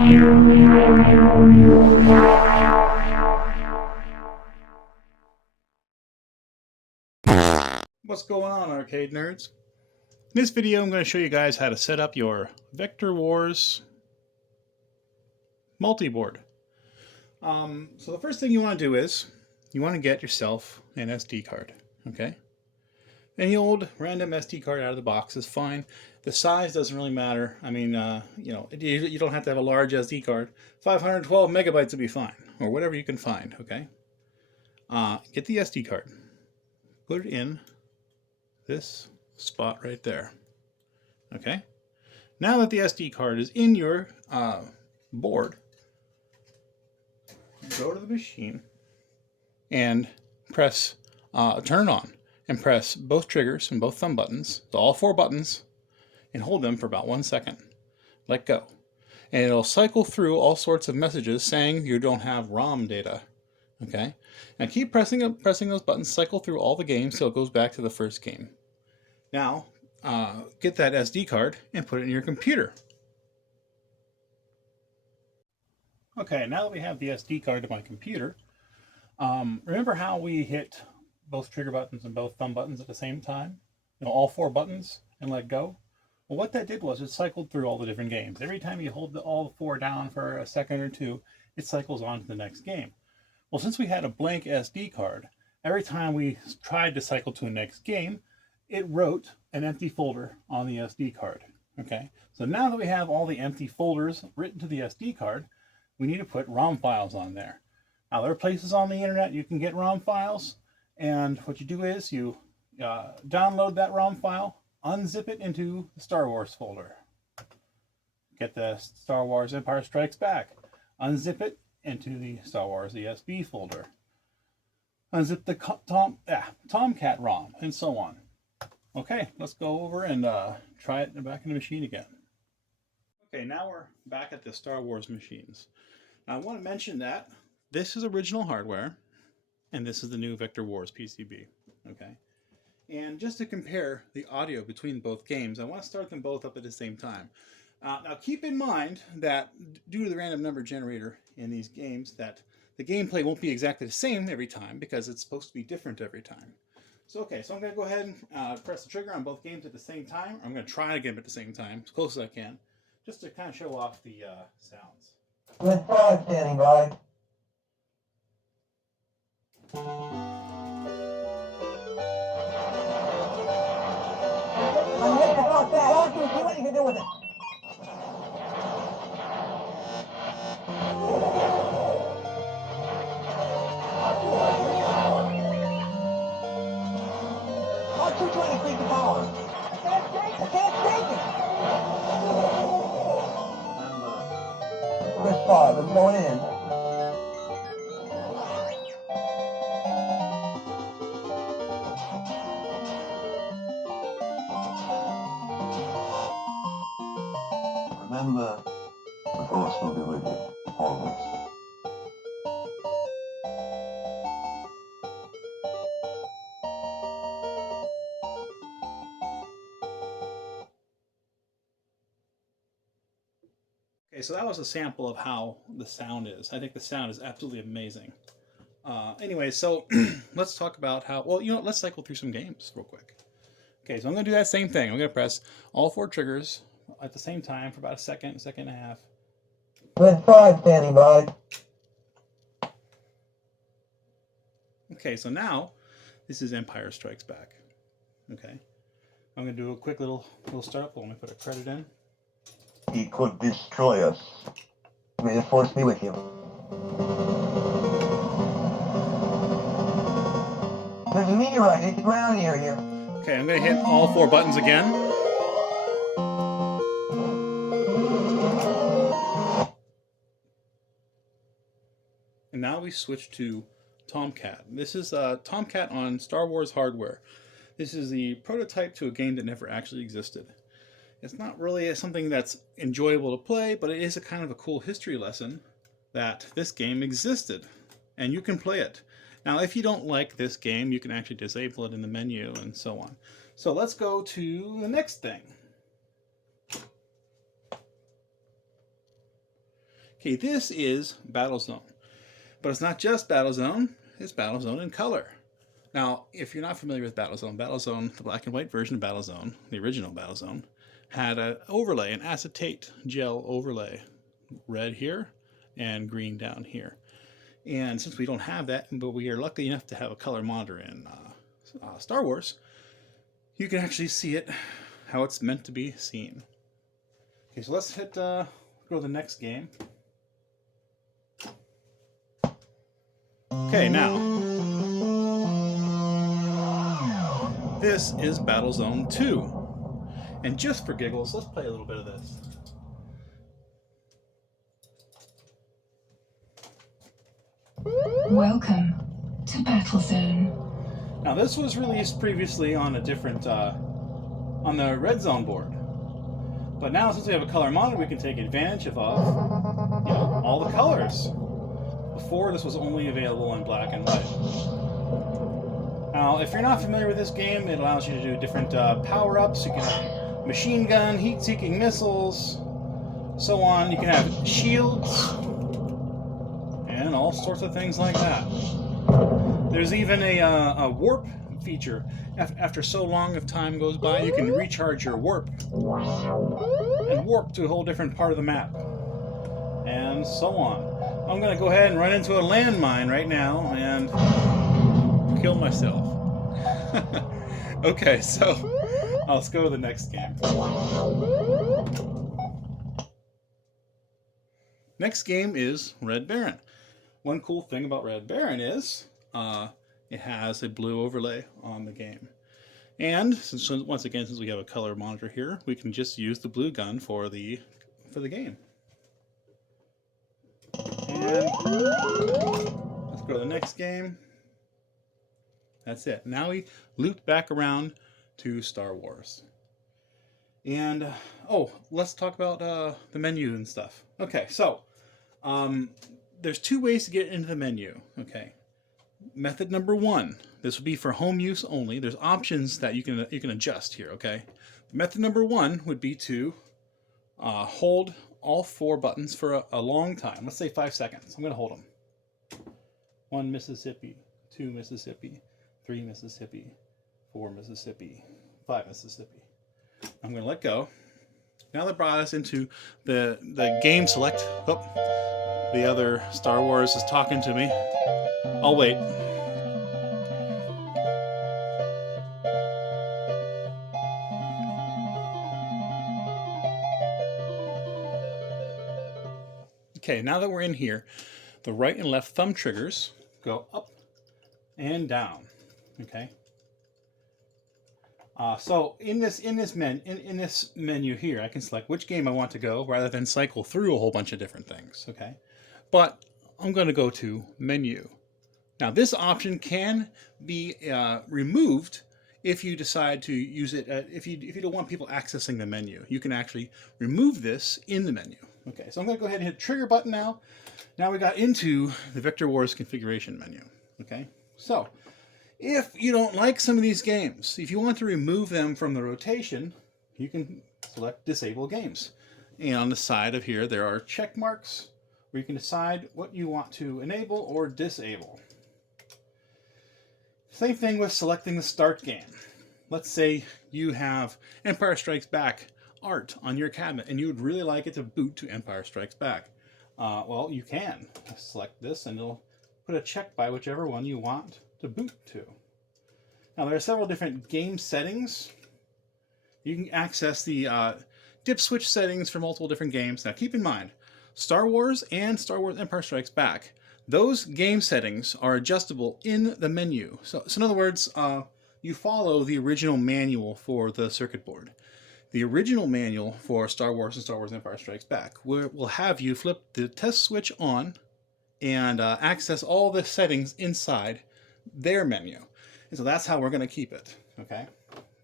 What's going on, arcade nerds? In this video I'm going to show you guys how to set up your Vector Wars multi-board. So the first thing you want to do is you want to get yourself an SD card, okay? Any old random SD card out of the box is fine. The size doesn't really matter. I mean, you don't have to have a large SD card. 512 megabytes would be fine, or whatever you can find, okay? Get the SD card. Put it in this spot right there, okay? Now that the SD card is in your board, go to the machine and press turn it on and press both triggers and both thumb buttons, so all 4 buttons, and hold them for about 1 second. Let go. And it'll cycle through all sorts of messages saying you don't have ROM data. Okay? Now keep pressing those buttons, cycle through all the games till it goes back to the first game. Now, get that SD card and put it in your computer. Okay, now that we have the SD card in my computer, remember how we hit both trigger buttons and both thumb buttons at the same time? You know, all 4 buttons and let go? Well, what that did was it cycled through all the different games. Every time you hold all 4 down for a second or two, it cycles on to the next game. Well, since we had a blank SD card, every time we tried to cycle to a next game, it wrote an empty folder on the SD card. Okay, so now that we have all the empty folders written to the SD card, we need to put ROM files on there. Now, there are places on the internet you can get ROM files, and what you do is you download that ROM file, unzip it into the Star Wars folder. Get the Star Wars Empire Strikes Back, unzip it into the Star Wars ESB folder. Unzip the Tomcat ROM, and so on. Okay, let's go over and try it back in the machine again. Okay, now we're back at the Star Wars machines. Now, I want to mention that this is original hardware, and this is the new Vector Wars PCB. Okay, and just to compare the audio between both games, I want to start them both up at the same time. Now, keep in mind that due to the random number generator in these games, that the gameplay won't be exactly the same every time because it's supposed to be different every time. So, okay, so I'm going to go ahead and press the trigger on both games at the same time. I'm going to try to get them at the same time, as close as I can, just to kind of show off the sounds. Good five, standing by. I'm hitting it off that. I want you to see what you can do with it. About 220 feet per hour. I can't take it. Chris 5, it's going in. Remember, the Force will be with you, always. Okay, so that was a sample of how the sound is. I think the sound is absolutely amazing. Anyway, so let's talk about how, well, you know, let's cycle through some games real quick. Okay, so I'm going to do that same thing. I'm going to press all 4 triggers at the same time for about a second and a half. Good 5, standing by. Okay, so now this is Empire Strikes Back. Okay, I'm going to do a quick little startup. Let me put a credit in. He could destroy us. May the Force be with you. There's a meteorite hit the ground near here. Okay, I'm going to hit all 4 buttons again. And now we switch to Tomcat. This is Tomcat on Star Wars hardware. This is the prototype to a game that never actually existed. It's not really something that's enjoyable to play, but it is a kind of a cool history lesson that this game existed, and you can play it. Now, if you don't like this game, you can actually disable it in the menu and so on. So let's go to the next thing. Okay, this is Battlezone. But it's not just Battlezone, it's Battlezone in color. Now, if you're not familiar with Battlezone, the black and white version of Battlezone, the original Battlezone, had an overlay, an acetate gel overlay. Red here and green down here. And since we don't have that, but we are lucky enough to have a color monitor in Star Wars, you can actually see it how it's meant to be seen. Okay, so let's go to the next game. Okay, now this is Battlezone 2. And just for giggles, let's play a little bit of this. Welcome to Battlezone. Now this was released previously on a different, on the Red Zone board. But now since we have a color monitor, we can take advantage of, all the colors. Before, this was only available in black and white. Now, if you're not familiar with this game, it allows you to do different power-ups. You can have machine gun, heat-seeking missiles, so on. You can have shields, and all sorts of things like that. There's even a warp feature. After so long of time goes by, you can recharge your warp and warp to a whole different part of the map, and so on. I'm going to go ahead and run into a landmine right now and kill myself. Okay, so let's go to the next game. Next game is Red Baron. One cool thing about Red Baron is it has a blue overlay on the game. And once again, since we have a color monitor here, we can just use the blue gun for the game. And let's go to the next game. That's it. Now we loop back around to Star Wars. And, let's talk about the menu and stuff. Okay, so there's two ways to get into the menu. Okay. Method number one. This would be for home use only. There's options that you can adjust here, okay? Method number one would be to hold all four buttons for a long time. Let's say 5 seconds. I'm going to hold them. 1 Mississippi, 2 Mississippi, 3 Mississippi, 4 Mississippi, 5 Mississippi. I'm going to let go. Now that brought us into the game select. Oh, the other Star Wars is talking to me. I'll wait. Okay, now that we're in here, the right and left thumb triggers go up and down. Okay. So in this menu here, I can select which game I want to go rather than cycle through a whole bunch of different things. Okay, but I'm going to go to menu. Now this option can be removed if you decide to use it. If you don't want people accessing the menu, you can actually remove this in the menu. Okay, so I'm going to go ahead and hit trigger button now. Now we got into the Vector Wars configuration menu. Okay, so if you don't like some of these games, if you want to remove them from the rotation, you can select disable games. And on the side of here, there are check marks where you can decide what you want to enable or disable. Same thing with selecting the start game. Let's say you have Empire Strikes Back art on your cabinet and you would really like it to boot to Empire Strikes Back. Well, you can select this and it'll put a check by whichever one you want to boot to. Now there are several different game settings. You can access the dip switch settings for multiple different games. Now keep in mind, Star Wars and Star Wars Empire Strikes Back, those game settings are adjustable in the menu. So in other words, you follow the original manual for the circuit board. The original manual for Star Wars and Star Wars Empire Strikes Back will have you flip the test switch on and access all the settings inside their menu. And so that's how we're going to keep it. Okay.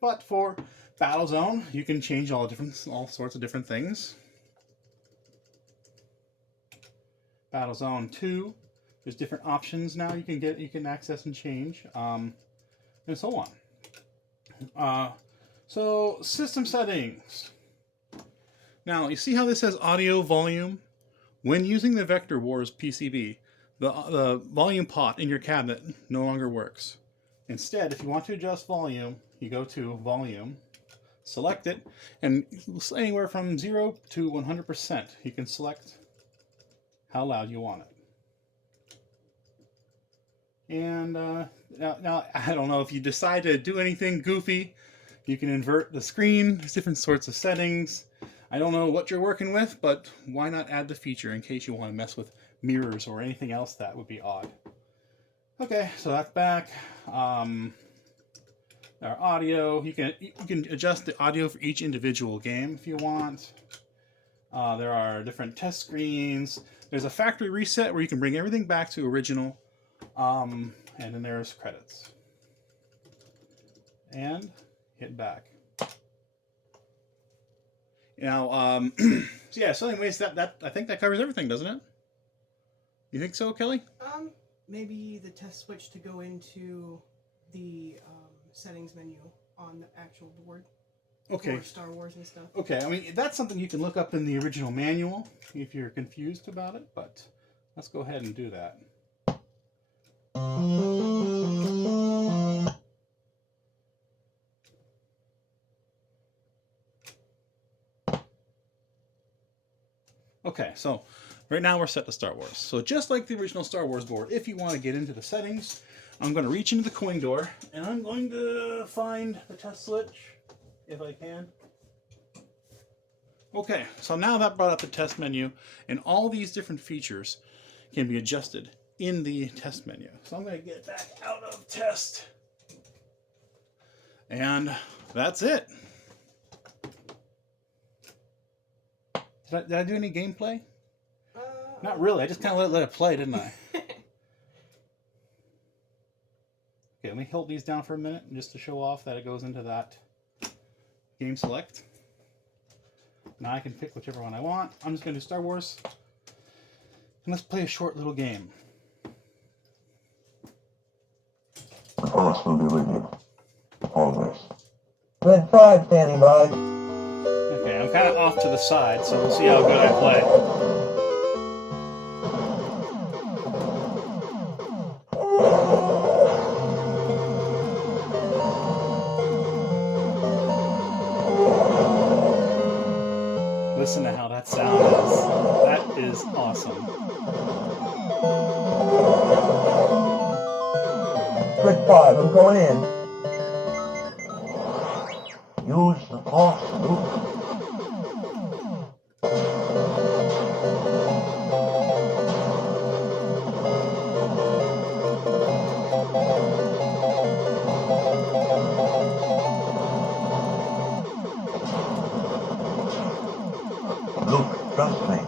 But for Battlezone, you can change all sorts of different things. Battlezone 2, there's different options now you can access and change, and so on. So system settings. Now you see how this says audio volume? When using the Vector Wars PCB, the volume pot in your cabinet no longer works. Instead, if you want to adjust volume, you go to Volume, select it, and anywhere from 0 to 100%, you can select how loud you want it. And now, I don't know if you decide to do anything goofy, you can invert the screen. There's different sorts of settings. I don't know what you're working with, but why not add the feature in case you want to mess with mirrors or anything else that would be odd. Okay, so that's back. Our audio, you can adjust the audio for each individual game if you want. There are different test screens. There's a factory reset where you can bring everything back to original. And then there's credits. And hit back. Now, so yeah, so anyways, that I think that covers everything, doesn't it? You think so, Kelly? Maybe the test switch to go into the settings menu on the actual board. Okay. For Star Wars and stuff. Okay, I mean, that's something you can look up in the original manual if you're confused about it, but let's go ahead and do that. Okay, so right now we're set to Star Wars. So just like the original Star Wars board, if you want to get into the settings, I'm going to reach into the coin door, and I'm going to find the test switch, if I can. Okay, so now that brought up the test menu, and all these different features can be adjusted in the test menu. So I'm going to get back out of test. And that's it. Did I do any gameplay? Not really. I just kind of let it play, didn't I? Okay, let me hold these down for a minute just to show off that it goes into that game select. Now I can pick whichever one I want. I'm just going to do Star Wars. And let's play a short little game. The Force will be with you. Always. Red 5 standing by. Okay, I'm kind of off to the side, so we'll see how good I play. Listen to how that sound is. That is awesome. Red 5, I'm going in. Use the Force, Luke. Luke, trust me.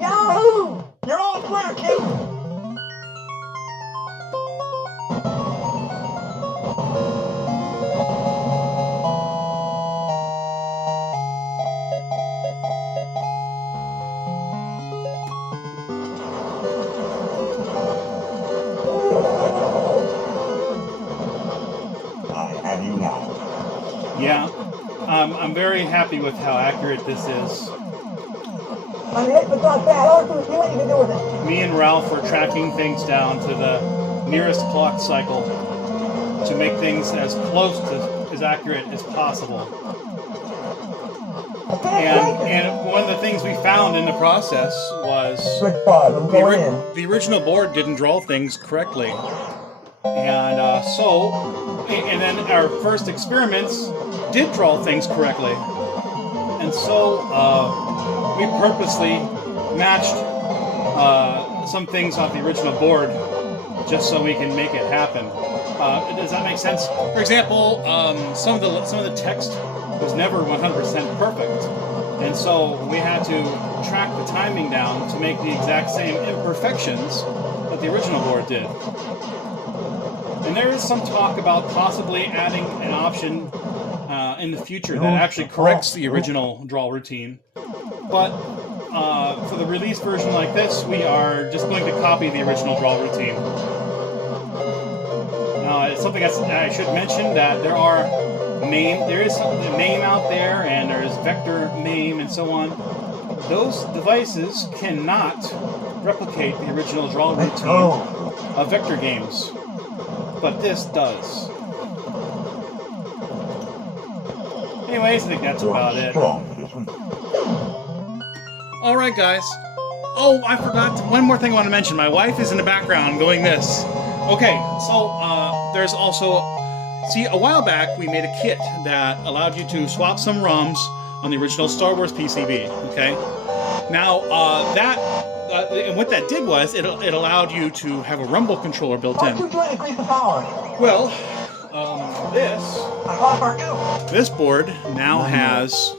Yahoo! You're all clear, kid! Yeah, I'm very happy with how accurate this is. I'm hit, but not bad. I don't see what you can do with it. Me and Ralph are tracking things down to the nearest clock cycle to make things as close to as accurate as possible. And one of the things we found in the process was Red 5, I'm going in. the original board didn't draw things correctly. And and then our first experiments did draw things correctly. And so we purposely matched some things off the original board just so we can make it happen. Does that make sense? For example, some of the text was never 100% perfect, and so we had to track the timing down to make the exact same imperfections that the original board did. And there is some talk about possibly adding an option in the future that actually corrects the original draw routine. But for the release version like this, we are just going to copy the original draw routine. Now, something I should mention, that there is a name out there, and there's vector name and so on. Those devices cannot replicate the original draw routine of vector games, but this does. Anyways, I think that's about it. Alright, guys. Oh, I forgot. One more thing I want to mention. My wife is in the background going this. Okay, so there's also... See, a while back we made a kit that allowed you to swap some ROMs on the original Star Wars PCB, okay? Now, and what that did was, it allowed you to have a rumble controller built in. Well, this board now has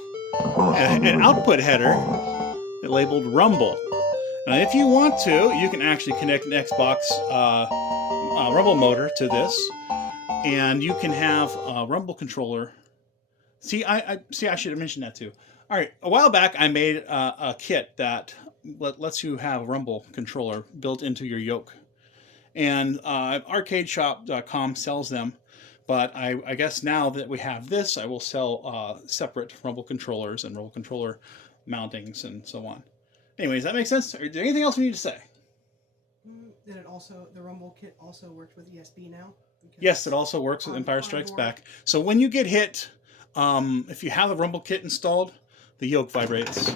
an output header labeled Rumble. Now, if you want to, you can actually connect an Xbox Rumble motor to this, and you can have a Rumble controller. See, I should have mentioned that too. All right, a while back I made a kit that lets you have a Rumble controller built into your yoke, and arcadeshop.com sells them. But I guess now that we have this, I will sell separate Rumble controllers and Rumble controller mountings and so on. Anyways, that makes sense? Is there anything else we need to say? Then the Rumble kit also worked with ESB now? Yes, it also works with Empire Strikes Back. So when you get hit, if you have the Rumble kit installed, the yoke vibrates,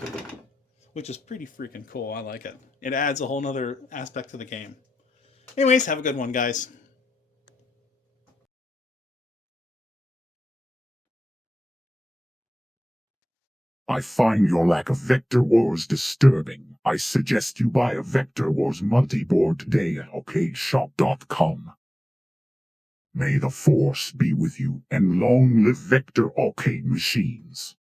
which is pretty freaking cool. I like it. It adds a whole nother aspect to the game. Anyways, have a good one, guys. I find your lack of Vector Wars disturbing. I suggest you buy a Vector Wars multi-board today at arcadeshop.com. May the Force be with you, and long live Vector arcade machines.